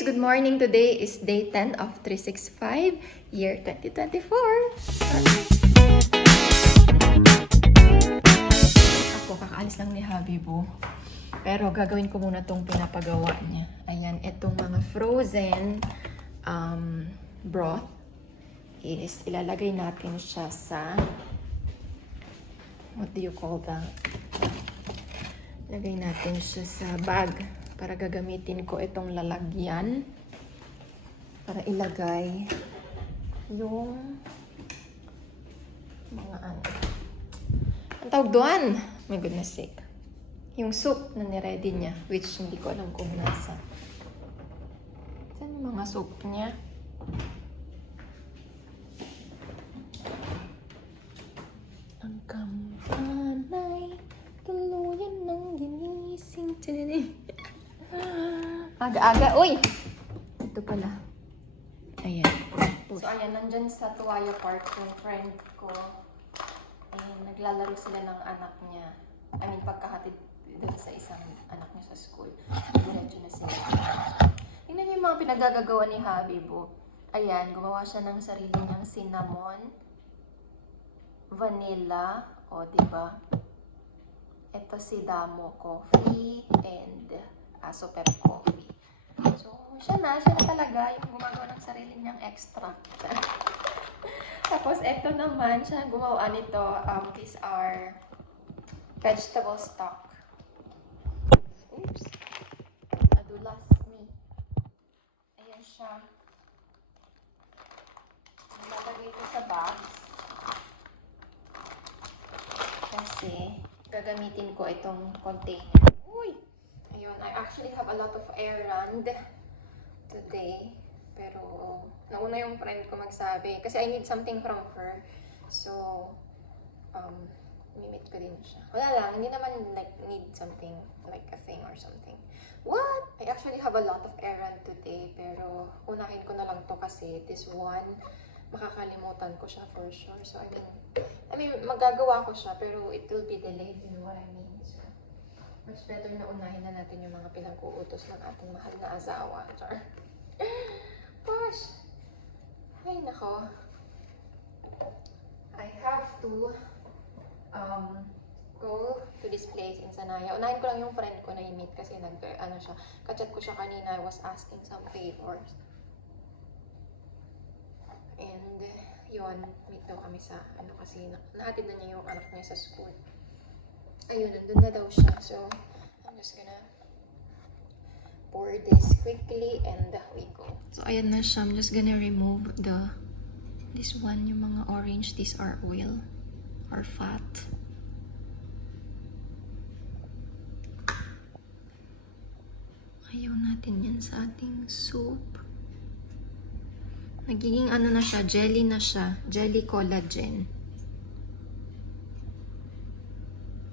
guys! Good morning! Today is day 10 of 365, year 2024. Ako, kakaalis lang ni Habibu. Pero gagawin ko muna itong pinapagawa niya. Ayan, itong mga frozen broth is ilalagay natin siya sa, what do you call that? Lagay natin siya sa bag para gagamitin ko itong lalagyan para ilagay yung mga ano. Ang tawag doon? My goodness sake. Yung soup na niready niya, which hindi ko alam kung nasa. Saan yung mga soup niya? Ang kampanay, tuluyan ng ginising. Aga-aga. Uy! Ito pala. Ayan. So, ayan. Nandyan sa Tuwaya Park yung friend ko. Ayan. Naglalaro sila ng anak niya. I mean, pagkahatid doon sa isang anak niya sa school. Diretso na sila. Tingnan niyo yung mga pinagagagawa ni Habibu. Ayan. Gumawa siya ng sarili niyang cinnamon, vanilla, o diba? Ito si Damo Coffee and Super Coffee. So, siya na talaga yung gumagawa ng sarili niyang extract. Tapos, ito naman, siya gumawa nito. These are vegetable stock. Oops. Nadulas me. Ayan siya. Nalagay ito sa bags. Kasi, gagamitin ko itong container. Uy! Ayun, I actually have a lot of errand today. Pero, nauna yung friend ko magsabi. Kasi I need something from her. So, mimit ko din siya. Wala lang, hindi naman like need something, like a thing or something. What? I actually have a lot of errand today. Pero, unahin ko na lang to kasi this one, makakalimutan ko siya for sure. So, I mean, magagawa ko siya, pero it will be delayed, you know what I mean? So, much better na unahin na natin yung mga pinag-uutos ng ating mahal na asawa. Char. Gosh! Ay, nako. I have to go to this place in Sanaya. Unahin ko lang yung friend ko na i-meet kasi kachat ko siya kanina. I was asking some favors. And, yun, meet daw kami sa, kasi nahatid na niya yung anak niya sa school. Ayun, nandun na daw siya. So, I'm just gonna pour this quickly and we go. So, ayan na siya. I'm just gonna remove this one, yung mga orange. These are oil or fat. Ayaw natin yan sa ating soup. Nagiging ano na siya, jelly na siya. Jelly collagen.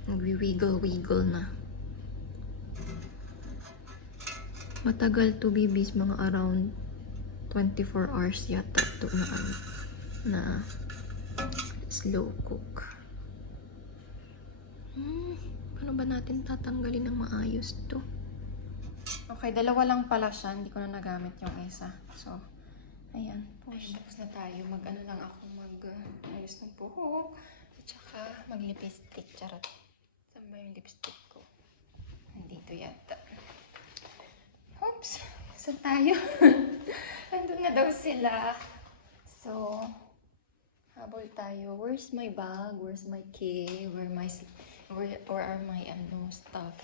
Nagwi-wiggle-wiggle na. Matagal to bibis, mga around 24 hours yata to na slow cook. Paano ba natin tatanggalin ng maayos to? Okay, dalawa lang pala siya. Hindi ko na nagamit yung isa. So, ayan. Tapos na tayo. Mag-ano lang ako, mag-ayos ng buhok. At saka mag-lipstick. Charot. Saan ba yung lipstick ko? Nandito yata. Oops. Saan tayo? Nandun na daw sila. So, habol tayo. Where's my bag? Where's my key? Where are my stuff?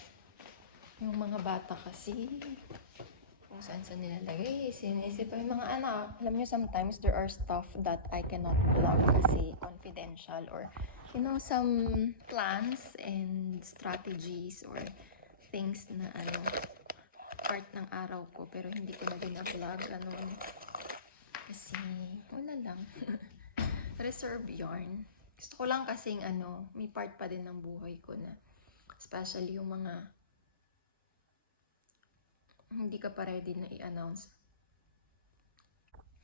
Yung mga bata kasi, kung saan nilalagay, sinisip pa yung mga anak. Alam nyo, sometimes there are stuff that I cannot vlog kasi confidential or, you know, some plans and strategies or things na part ng araw ko pero hindi ko na din na-vlog kasi wala lang. Reserve yarn. Gusto ko lang kasing may part pa din ng buhay ko na especially yung mga hindi ka pa ready na i-announce.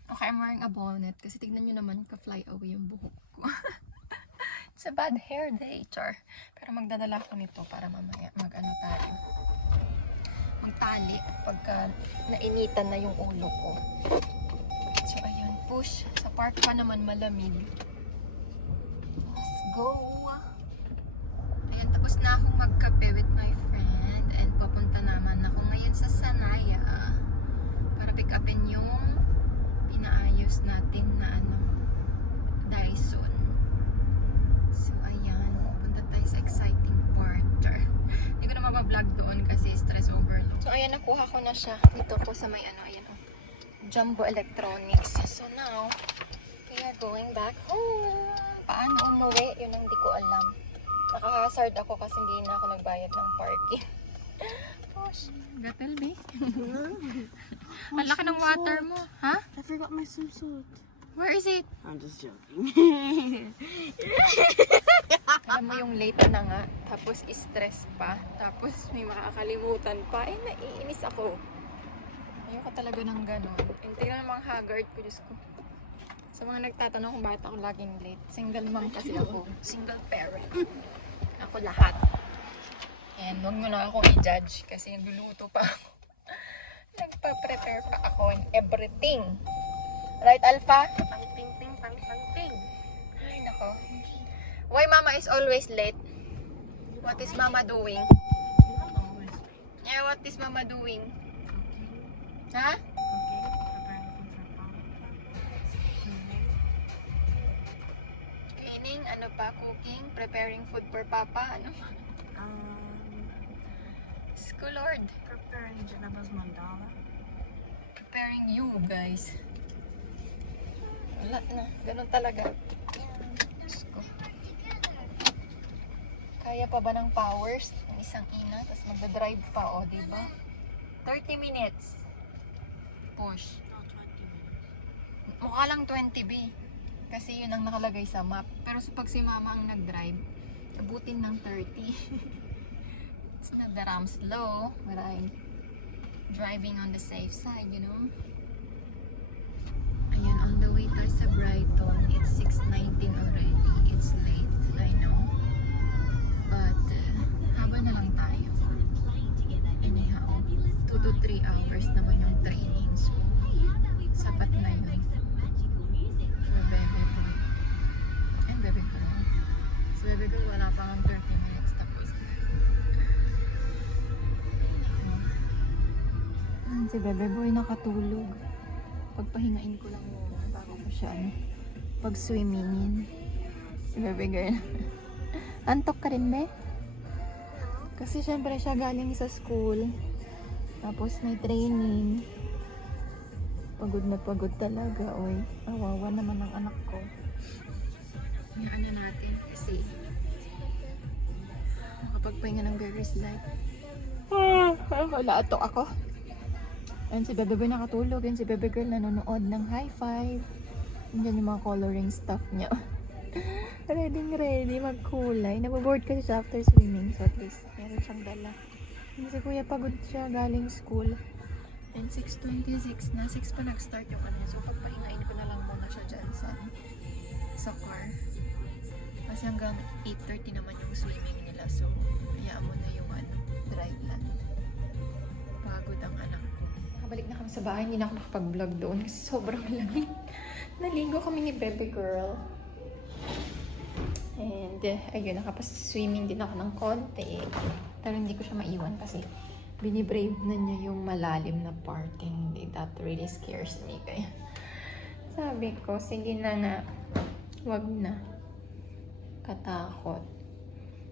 Okay, I'm wearing a bonnet kasi tignan nyo naman ka-fly away yung buhok ko. It's a bad hair day, char. Pero magdadala ko nito para mamaya tali pagka nainitan na yung ulo ko. So, ayun, push. Sa park pa naman malamig. Let's go! Ayan, tapos na akong magkape with my friend and papunta naman ako ngayon sa Sanaya para pick upin yung pinaayos natin na Dyson. So, ayan, punta tayo sa exciting part. Hindi ko na mabablog doon kasi stress overload. So, ayan, nakuha ko na siya. Dito ko sa may ayan Jumbo Electronics. So, now, we are going back home. Paano umuwi? Yun ang di ko alam. Naka-hazard ako kasi hindi na ako nagbayad ng parking. Gosh. Gatel, be? Ang laki ng water mo. Ha? I forgot my swimsuit. Where is it? I'm just joking. Alam mo yung late na nga, tapos stress pa, tapos may makakalimutan pa, naiinis ako. Ayoko talaga ng ganon. Tingnan ng mga haggard ko, Diyos ko. Sa mga nagtatanong kung bakit ako laging late, single mom kasi ako. Single parent. Ako lahat. And huwag mo na ako i-judge kasi nagluluto pa ako. Nagpa-prepare pa ako and everything. Right, Alpha? Pang-ting-ting, pang-ting. Ay, nako. Why Mama is always late? What is Mama doing? Not always. Yeah, what is Mama doing? Ha? Okay, preparing food for Papa. Cleaning, ano pa? Cooking, preparing food for Papa, ano? School Lord. Preparing Janaba's mandala. Preparing you, guys. Wala na. Ganun talaga. Diyos ko. Kaya pa ba ng powers ng isang ina? Tapos magdadrive pa, o, diba? 30 minutes. Push. No, 20 minutes. Mukha lang 20B. Kasi yun ang nakalagay sa map. Pero sa pag si Mama ang nag-drive, abutin ng 30. It's not that I'm slow, but I'm driving on the safe side, you know? Ayan, on the way tayo sa Brighton. It's 6:19 already. It's late, I know. But, habang na lang tayo. Anyhow, 2 to 3 hours naman yung training. So, sapat na yun. For Bebe Boy. And Bebe Girl. So, Bebe Girl, wala pa ng 30 minutes tapos. Si Bebe Boy nakatulog. Pagpahingain ko lang muna bago ko siya pag-swimmingin. Si Bebe Girl. Antok ka rin, be? Kasi syempre siya galing sa school. Tapos may training. Pagod na pagod talaga. Oy, awawa naman ang anak ko. Hinaan na natin kasi makapagpahinga ng Bear's Life. Wala ato ako. Ayan si Bebe Boy nakatulog. Ayan si Bebe Girl nanonood ng high five. Ayan yung mga coloring stuff niya. Ready magkulay. Naboboard kasi siya after swimming. So at least meron siyang dala. Kasi kuya pagod siya galing school. And 6:26 na. 6 pa nag-start yung ano. So pagpahingain ko na lang muna siya dyan sa car. Kasi hanggang 8:30 naman yung swimming nila. So hayaan mo na yung drive land. Pagod ang anak. Nakabalik na kami sa bahay. Hindi na ako makapag-vlog doon kasi sobrang lamig. Naligo kami ni Bebe Girl. And ayun, nakapag-swimming din ako ng konti. Pero hindi ko siya maiwan kasi binibrave na niya yung malalim na part. Hindi, that really scares me. Kaya sabi ko, sige na nga, wag na. Katakot.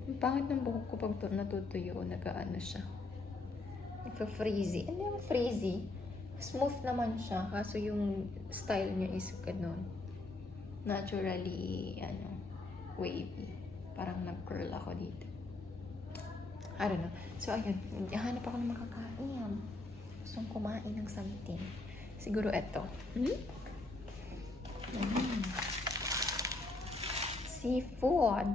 Ang pangit ng buhok ko pag natutuyo, nag-ano siya. Nagpa-freezy. Hindi naman freezy. Smooth naman siya. Kaso yung style niya is ganun. Naturally, wavy. Parang nag-curl ako dito. I don't know. So, ayun. Hanap ako ng makakain. Gustong kumain ng something. Siguro eto. Seafood.